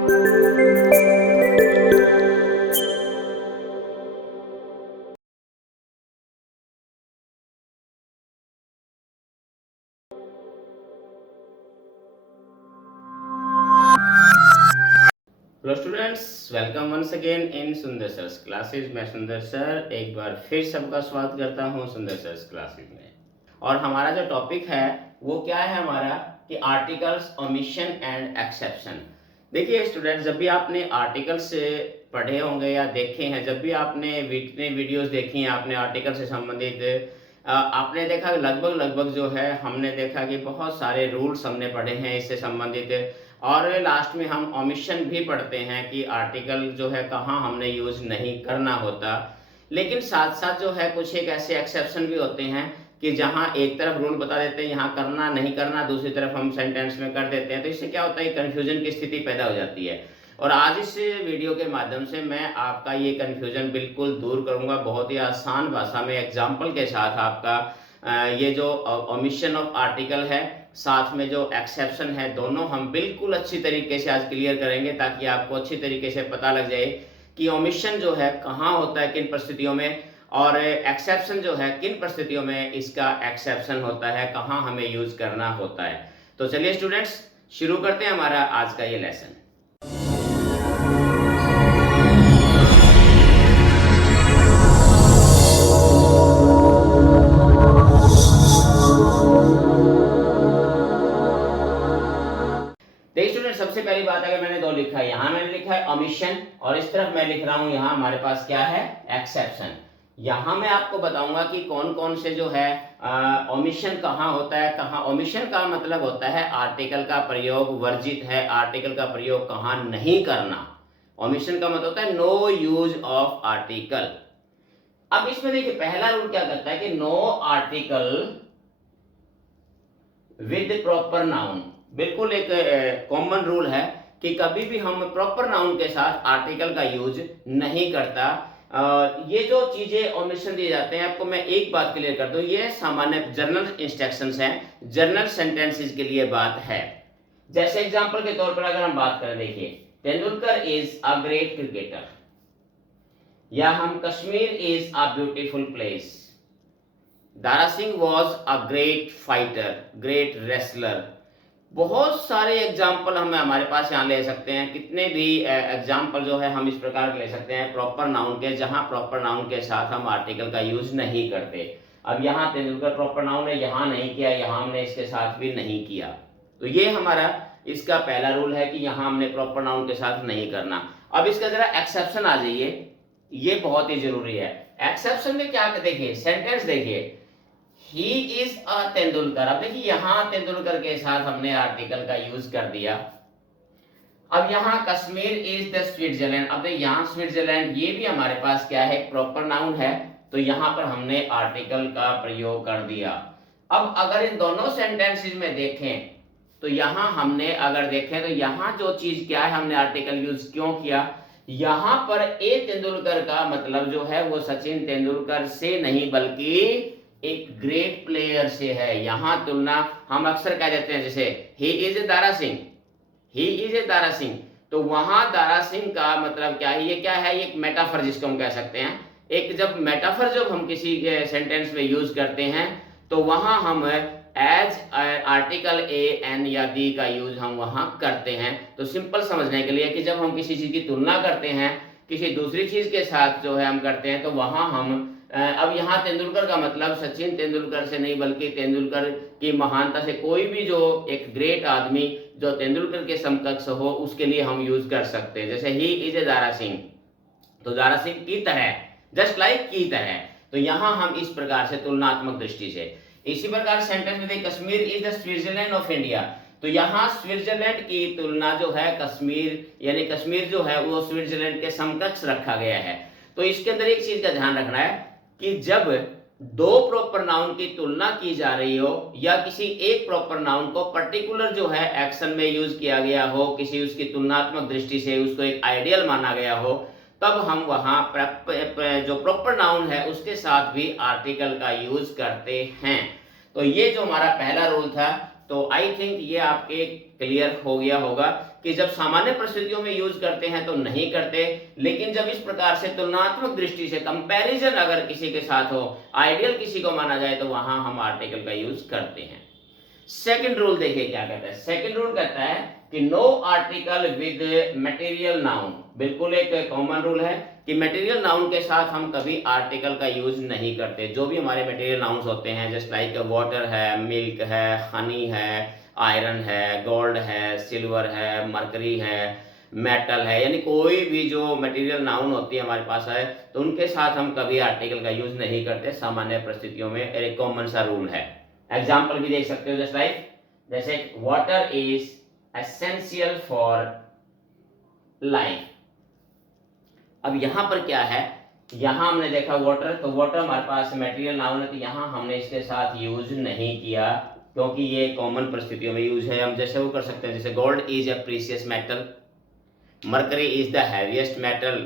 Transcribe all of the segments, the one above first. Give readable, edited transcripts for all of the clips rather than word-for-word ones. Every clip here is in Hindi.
Hello students, welcome once again in Sundar sir's classes. मैं सुंदर सर एक बार फिर सबका स्वागत करता हूं सुंदर सर्स क्लासेज में। और हमारा जो टॉपिक है वो क्या है हमारा कि आर्टिकल्स, ओमिशन एंड एक्सेप्शन। देखिए स्टूडेंट्स, जब भी आपने आर्टिकल्स पढ़े होंगे या देखे हैं, जब भी आपने वीडियोस देखी हैं आपने आर्टिकल से संबंधित, आपने देखा लगभग लगभग जो है हमने देखा कि बहुत सारे रूल्स हमने पढ़े हैं इससे संबंधित। और लास्ट में हम ओमिशन भी पढ़ते हैं कि आर्टिकल जो है कहाँ हमने यूज नहीं करना होता। लेकिन साथ साथ जो है कुछ एक ऐसे एक्सेप्शन भी होते हैं कि जहाँ एक तरफ रूल बता देते हैं यहाँ करना नहीं करना, दूसरी तरफ हम सेंटेंस में कर देते हैं, तो इससे क्या होता है कन्फ्यूजन की स्थिति पैदा हो जाती है। और आज इस वीडियो के माध्यम से मैं आपका ये कन्फ्यूजन बिल्कुल दूर करूंगा, बहुत ही आसान भाषा में एग्जाम्पल के साथ आपका ये जो ओमिशन ऑफ आर्टिकल है साथ में जो एक्सेप्शन है दोनों हम बिल्कुल अच्छी तरीके से आज क्लियर करेंगे, ताकि आपको अच्छी तरीके से पता लग जाए कि ओमिशन जो है कहाँ होता है, किन परिस्थितियों में, और एक्सेप्शन जो है किन परिस्थितियों में इसका एक्सेप्शन होता है, कहाँ हमें यूज करना होता है। तो चलिए स्टूडेंट्स, शुरू करते हैं हमारा आज का ये लेसन। देखिए स्टूडेंट, सबसे पहली बात अगर मैंने दो लिखा है, यहाँ मैंने लिखा है ओमिशन और इस तरफ मैं लिख रहा हूँ यहाँ हमारे पास क्या है एक्सेप्शन। यहाँ मैं आपको बताऊंगा कि कौन कौन से जो है ओमिशन कहाँ होता है, कहाँ ओमिशन का मतलब होता है आर्टिकल का प्रयोग वर्जित है, आर्टिकल का प्रयोग कहाँ नहीं करना। ओमिशन का मतलब होता है नो यूज ऑफ आर्टिकल। अब इसमें देखिए पहला रूल क्या कहता है कि no article with proper noun. बिल्कुल एक कॉमन रूल है कि कभी भी हम प्रॉपर नाउन के साथ आर्टिकल का यूज नहीं करता। ये जो चीजें ओमिशन दिए जाते हैं आपको मैं एक बात क्लियर कर दूं, ये सामान्य जर्नल इंस्ट्रक्शंस हैं, जर्नल सेंटेंसेस के लिए बात है। जैसे एग्जांपल के तौर पर अगर हम बात करें, देखिए Tendulkar is a great cricketer, या हम Kashmir is a beautiful place, Dara Singh was a great fighter, great wrestler. बहुत सारे एग्जाम्पल हम हमारे पास यहाँ ले सकते हैं, कितने भी एग्जाम्पल जो है हम इस प्रकार के ले सकते हैं प्रॉपर नाउन के, जहाँ प्रॉपर नाउन के साथ हम आर्टिकल का यूज नहीं करते। अब यहाँ तेंदुलकर प्रॉपर नाउन है, यहाँ नहीं किया, यहाँ हमने इसके साथ भी नहीं किया। तो ये हमारा इसका पहला रूल है कि यहाँ हमने प्रॉपर नाउन के साथ नहीं करना। अब इसका जरा एक्सेप्शन आ जाइए, ये बहुत ही जरूरी है। एक्सेप्शन में क्या देखिए, सेंटेंस देखिए, ही इज अ तेंदुलकर। अब देखिए यहां तेंदुलकर के साथ हमने आर्टिकल का यूज कर दिया। अब यहाँ कश्मीर इज द स्विट्जरलैंड, अब यहाँ स्विट्जरलैंड ये भी हमारे पास क्या है प्रॉपर नाउन है, तो यहाँ पर हमने आर्टिकल का प्रयोग कर दिया। अब अगर इन दोनों सेंटेंसेस में देखें तो यहाँ हमने अगर देखें तो यहाँ जो चीज क्या है, हमने आर्टिकल यूज क्यों किया, यहाँ पर ए तेंदुलकर का मतलब जो है वो सचिन तेंदुलकर से नहीं बल्कि एक ग्रेट प्लेयर से है। यहां तुलना हम अक्सर कह देते हैं, जैसे he is a Dara Singh, he is a Dara Singh, तो वहां दारा सिंह का मतलब क्या है, ये क्या है, एक मेटाफर जिसको हम कह सकते हैं। एक जब मेटाफर जब हम किसी सेंटेंस में यूज करते हैं तो वहां हम एज आर्टिकल ए एन या दी का यूज हम वहां करते हैं। तो सिंपल समझने के लिए कि जब हम किसी चीज की तुलना करते हैं किसी दूसरी चीज के साथ जो है हम करते हैं, तो वहां हम अब यहाँ तेंदुलकर का मतलब सचिन तेंदुलकर से नहीं बल्कि तेंदुलकर की महानता से, कोई भी जो एक ग्रेट आदमी जो तेंदुलकर के समकक्ष हो उसके लिए हम यूज कर सकते हैं। जैसे he is a Dara Singh, तो दारा सिंह की तरह, जस्ट लाइक की तरह। तो यहाँ हम इस प्रकार से तुलनात्मक दृष्टि से, इसी प्रकार सेंटेंस में देखिए Kashmir is the Switzerland of India, तो यहाँ स्विट्जरलैंड की तुलना जो है कश्मीर यानी कश्मीर जो है वो स्विट्जरलैंड के समकक्ष रखा गया है। तो इसके अंदर एक चीज का ध्यान रखना है कि जब दो प्रॉपर नाउन की तुलना की जा रही हो या किसी एक प्रॉपर नाउन को पर्टिकुलर जो है एक्शन में यूज किया गया हो, किसी उसकी तुलनात्मक दृष्टि से उसको एक आइडियल माना गया हो, तब हम वहां जो प्रॉपर नाउन है उसके साथ भी आर्टिकल का यूज करते हैं। तो ये जो हमारा पहला रूल था, तो आई थिंक ये आपके क्लियर हो गया होगा कि जब सामान्य परिस्थितियों में यूज करते हैं तो नहीं करते, लेकिन जब इस प्रकार से तुलनात्मक दृष्टि से कंपैरिजन अगर किसी के साथ हो, आइडियल किसी को माना जाए, तो वहां हम आर्टिकल का यूज करते हैं। सेकंड रूल देखिए क्या कहता है। सेकंड रूल कहता है कि no article with material noun. बिल्कुल एक कॉमन रूल है कि मटेरियल नाउन के साथ हम कभी आर्टिकल का यूज नहीं करते। जो भी हमारे मटेरियल नाउन्स होते हैं, जस्ट लाइक वाटर है, मिल्क है, हनी है, आयरन है, गोल्ड है, सिल्वर है, मरकरी है, मेटल है, यानी कोई भी जो मटेरियल नाउन होती है हमारे पास है, तो उनके साथ हम कभी आर्टिकल का यूज नहीं करते सामान्य परिस्थितियों में। एक कॉमन सा रूल है। एग्जाम्पल भी देख सकते हो, जस्ट लाइक जैसे water is essential for life. अब यहां पर क्या है, यहां हमने देखा वाटर, तो वाटर हमारे पास मटेरियल नाउन है, तो यहां हमने इसके साथ यूज नहीं किया क्योंकि ये कॉमन परिस्थितियों में यूज है। हम जैसे वो कर सकते हैं, जैसे gold is a precious metal, mercury is the heaviest metal.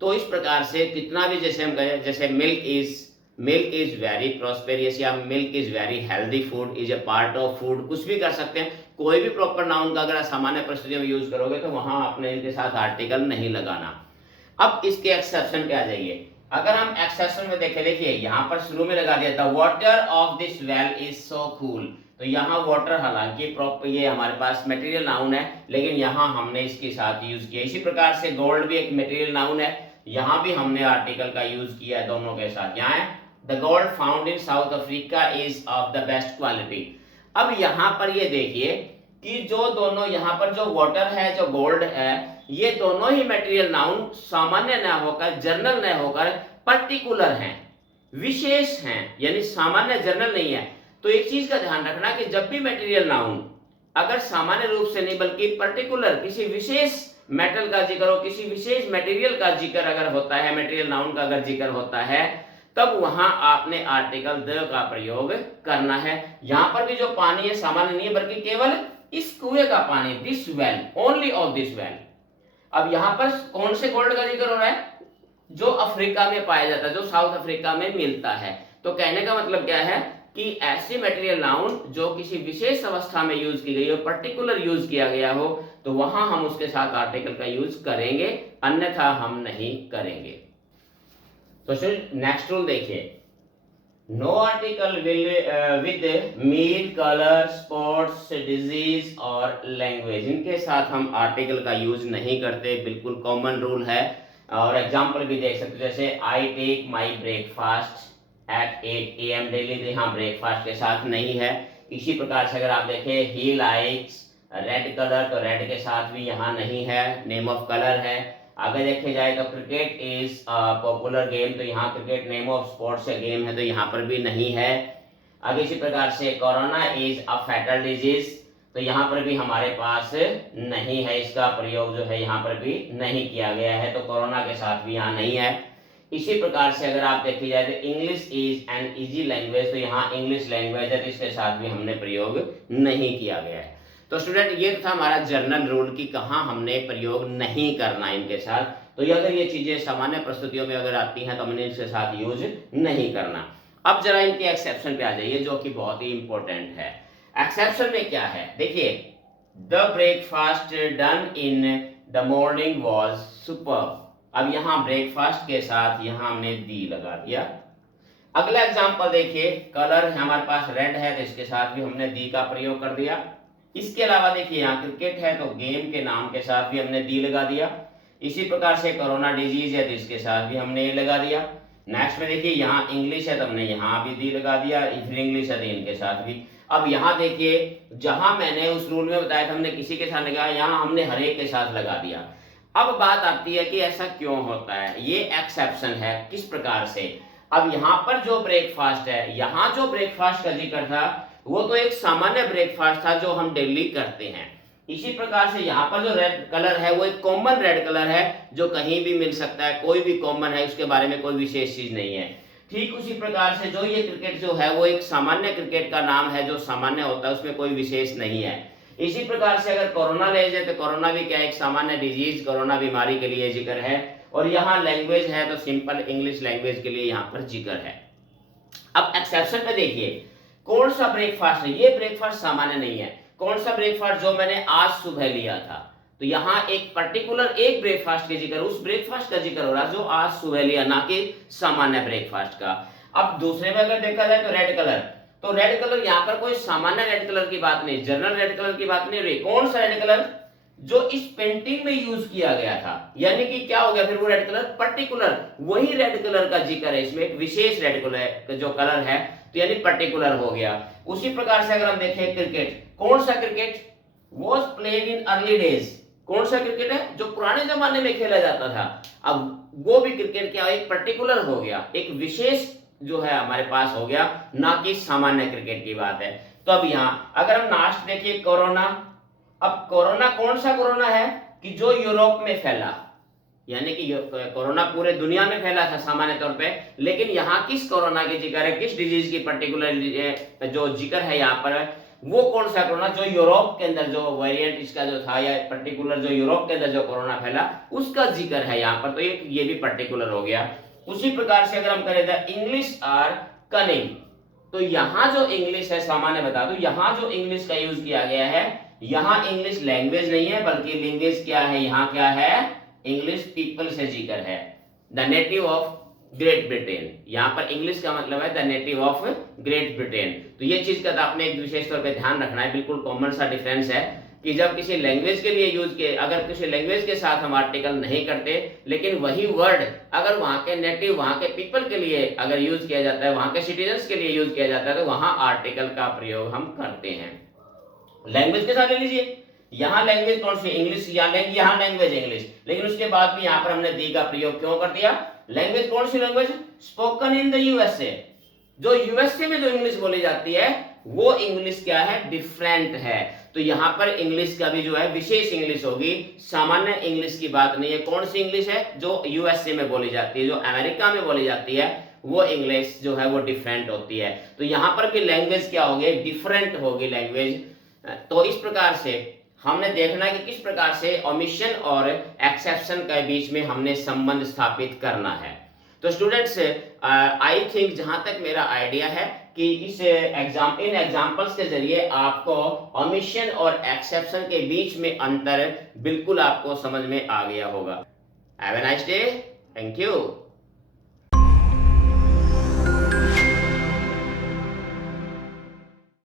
तो इस प्रकार से कितना भी, जैसे हम कहें, जैसे मिल्क इज वेरी प्रॉस्पेरियस, या milk is very healthy food, is a part of food, कुछ भी कर सकते हैं। कोई भी प्रॉपर नाउन का अगर सामान्य परिस्थितियों में यूज करोगे तो वहां आपने इनके साथ आर्टिकल नहीं लगाना। अब इसके एक्सेप्शन पे आ जाइए। अगर हम एक्सेप्शन में देखें, देखिए यहाँ पर शुरू में लगा दिया था water of this well is so cool. तो यहाँ वाटर हालांकि प्रॉपर ये हमारे पास मटेरियल नाउन है, लेकिन यहाँ हमने इसके साथ यूज किया। इसी प्रकार से गोल्ड भी एक मटेरियल नाउन है, यहाँ भी हमने आर्टिकल का यूज किया दोनों के साथ। यहाँ the gold found in south Africa is of the best quality. अब यहाँ पर ये देखिए कि जो दोनों यहाँ पर जो वाटर है, जो गोल्ड है, ये दोनों ही मटेरियल नाउन सामान्य न होकर, जनरल न होकर पर्टिकुलर हैं, विशेष हैं, यानी सामान्य जनरल नहीं है। तो एक चीज का ध्यान रखना कि जब भी मटेरियल नाउन अगर सामान्य रूप से नहीं बल्कि पर्टिकुलर किसी विशेष मेटल का जिक्र हो, किसी विशेष मटेरियल का जिक्र अगर होता है, मटेरियल नाउन का अगर जिक्र होता है, तब वहां आपने आर्टिकल द का प्रयोग करना है। यहां पर भी जो पानी है सामान्य नहीं है, बल्कि केवल इस कुएं का पानी, this well, only of this well. अब यहां पर कौन से गोल्ड का जिक्र हो रहा है? जो अफ्रीका में पाया जाता है, जो साउथ अफ्रीका में मिलता है। तो कहने का मतलब क्या है कि ऐसी मटेरियल नाउन जो किसी विशेष अवस्था में यूज की गई हो, पर्टिकुलर यूज किया गया हो, तो वहां हम उसके साथ आर्टिकल का यूज करेंगे, अन्यथा हम नहीं करेंगे। तो नेक्स्ट रूल देखिए, no article with meal, colour, sports, disease और लैंग्वेज, इनके साथ हम आर्टिकल का यूज नहीं करते, बिल्कुल कॉमन रूल है। और एग्जांपल भी देख सकते हो, जैसे I take my breakfast at 8 AM daily, तो यहाँ ब्रेकफास्ट के साथ नहीं है। इसी प्रकार से अगर आप देखें, ही लाइक्स रेड कलर, तो रेड के साथ भी यहाँ नहीं है, नेम ऑफ कलर है। आगे देखे जाए तो क्रिकेट इज पॉपुलर गेम, तो यहाँ cricket name of sports game है, तो यहाँ पर भी नहीं है। आगे इसी प्रकार से corona is a fatal disease, तो यहाँ पर भी हमारे पास नहीं है, इसका प्रयोग जो है यहाँ पर भी नहीं किया गया है, तो कोरोना के साथ भी यहाँ नहीं है। इसी प्रकार से अगर आप देखी जाए तो English is an easy language, तो यहाँ इंग्लिश लैंग्वेज है, तो इसके साथ भी हमने प्रयोग नहीं किया गया है। तो स्टूडेंट ये था हमारा जनरल रूल कि कहाँ हमने प्रयोग नहीं करना इनके साथ। तो ये अगर ये चीजें सामान्य परिस्थितियों में अगर आती हैं तो हमने इसके साथ यूज नहीं करना। अब जरा इनके एक्सेप्शन पे आ जाइए, जो कि बहुत ही इंपॉर्टेंट है। एक्सेप्शन में क्या है, देखिए, the breakfast done in the morning was superb. अब यहाँ ब्रेकफास्ट के साथ यहाँ हमने दी लगा दिया। अगला एग्जाम्पल देखिए, कलर हमारे पास रेड है, तो इसके साथ भी हमने दी का प्रयोग कर दिया। इसके अलावा देखिए यहाँ क्रिकेट है, तो गेम के नाम के साथ भी हमने दी लगा दिया। इसी प्रकार से कोरोना डिजीज है, तो इसके साथ भी हमने ये लगा दिया। नेक्स्ट में देखिए यहाँ इंग्लिश है, तो हमने यहाँ भी दी लगा दिया, फिर इंग्लिश है तो इनके साथ भी। अब यहाँ देखिए, जहां मैंने उस रूल में बताया था हमने किसी के साथ लगाया, यहाँ हमने हर एक के साथ लगा दिया। अब बात आती है कि ऐसा क्यों होता है, ये एक्सेप्शन है, किस प्रकार से। अब यहाँ पर जो ब्रेकफास्ट है, यहाँ जो ब्रेकफास्ट का जिक्र था वो तो एक सामान्य ब्रेकफास्ट था जो हम डेली करते हैं। इसी प्रकार से यहाँ पर जो रेड कलर है वो एक कॉमन रेड कलर है, जो कहीं भी मिल सकता है, कोई भी कॉमन है, उसके बारे में कोई विशेष चीज नहीं है। ठीक उसी प्रकार से जो ये क्रिकेट जो है वो एक सामान्य क्रिकेट का नाम है, जो सामान्य होता है, उसमें कोई विशेष नहीं है। इसी प्रकार से अगर कोरोना ले जाए तो कोरोना भी क्या एक सामान्य डिजीज, कोरोना बीमारी के लिए जिक्र है। और यहाँ लैंग्वेज है तो सिंपल इंग्लिश लैंग्वेज के लिए यहाँ पर जिक्र है। अब एक्सेप्शन में देखिए कौन सा ब्रेकफास्ट है, ये ब्रेकफास्ट सामान्य नहीं है। कौन सा ब्रेकफास्ट? जो मैंने आज सुबह लिया था। तो यहाँ एक पर्टिकुलर एक ब्रेकफास्ट के जिक्र, उस ब्रेकफास्ट का जिक्र हो रहा है जो आज सुबह लिया, ना कि सामान्य ब्रेकफास्ट का। अब दूसरे में अगर देखा जाए तो रेड कलर, तो रेड कलर यहाँ पर कोई सामान्य रेड कलर की बात नहीं, जनरल रेड कलर की बात नहीं हो रही। कौन सा रेड कलर? जो इस पेंटिंग में यूज किया गया था। यानी कि क्या हो गया फिर वो रेड कलर? पर्टिकुलर, वही रेड कलर का जिक्र है इसमें, एक विशेष रेड कलर जो कलर है, तो यानी पर्टिकुलर हो गया। उसी प्रकार से अगर हम देखें क्रिकेट, कौन सा cricket? Was played in early days. कौन सा क्रिकेट है? जो पुराने जमाने में खेला जाता था। अब वो भी क्रिकेट क्या, एक पर्टिकुलर हो गया, एक विशेष जो है हमारे पास हो गया, ना कि सामान्य क्रिकेट की बात है। तो अब यहाँ अगर हम लास्ट देखिए कोरोना। अब कोरोना कौन सा कोरोना है? कि जो यूरोप में फैला, यानी कि कोरोना पूरे दुनिया में फैला था सामान्य तौर पे, लेकिन यहाँ किस कोरोना की जिक्र है, किस डिजीज की पर्टिकुलर जो जिक्र है यहाँ पर, वो कौन सा कोरोना? जो यूरोप के अंदर जो वेरिएंट इसका जो था, या पर्टिकुलर जो यूरोप के अंदर जो कोरोना फैला, उसका जिक्र है यहाँ पर। तो ये भी पर्टिकुलर हो गया। उसी प्रकार से अगर हम करें द इंग्लिश आर कनिंग, तो यहाँ जो इंग्लिश है, सामान्य बता दूं, यहाँ जो इंग्लिश का यूज किया गया है, यहाँ इंग्लिश लैंग्वेज नहीं है, बल्कि लैंग्वेज क्या है, यहाँ क्या है? इंग्लिश पीपल से जिक्र है, the native of great Britain. यहाँ पर इंग्लिश का मतलब है the native of great Britain. तो ये चीज का आपने एक विशेष तौर पे ध्यान रखना है, बिल्कुल कॉमन सा डिफरेंस है कि जब किसी लैंग्वेज के लिए यूज किए, अगर किसी लैंग्वेज के साथ हम आर्टिकल नहीं करते, लेकिन वही वर्ड अगर वहां के नेटिव, वहां के पीपल के लिए अगर यूज किया जाता है, वहां के सिटीजन्स के लिए यूज किया जाता है, तो वहां आर्टिकल का प्रयोग हम करते हैं। लैंग्वेज के साथ ले लीजिए, यहाँ लैंग्वेज कौन सी? इंग्लिश, यहाँ लैंग्वेज इंग्लिश, लेकिन उसके बाद भी यहाँ पर हमने दी का प्रयोग क्यों कर दिया? लैंग्वेज कौन सी language? Spoken in the USA. जो यूएसए में जो इंग्लिश बोली जाती है, वो इंग्लिश क्या है? डिफरेंट है। तो यहाँ पर इंग्लिश का भी जो है विशेष इंग्लिश होगी, सामान्य इंग्लिश की बात नहीं है। कौन सी इंग्लिश है? जो यूएसए में बोली जाती है, जो अमेरिका में बोली जाती है, वो इंग्लिश जो है वो डिफरेंट होती है। तो यहाँ पर भी लैंग्वेज क्या होगी? डिफरेंट होगी लैंग्वेज। तो इस प्रकार से हमने देखना है कि किस प्रकार से ओमिशन और एक्सेप्शन के बीच में हमने संबंध स्थापित करना है। तो स्टूडेंट्स, आई थिंक जहां तक मेरा आइडिया है कि इन एग्जांपल्स के जरिए आपको ओमिशन और एक्सेप्शन के बीच में अंतर बिल्कुल आपको समझ में आ गया होगा। Have a nice day, thank you.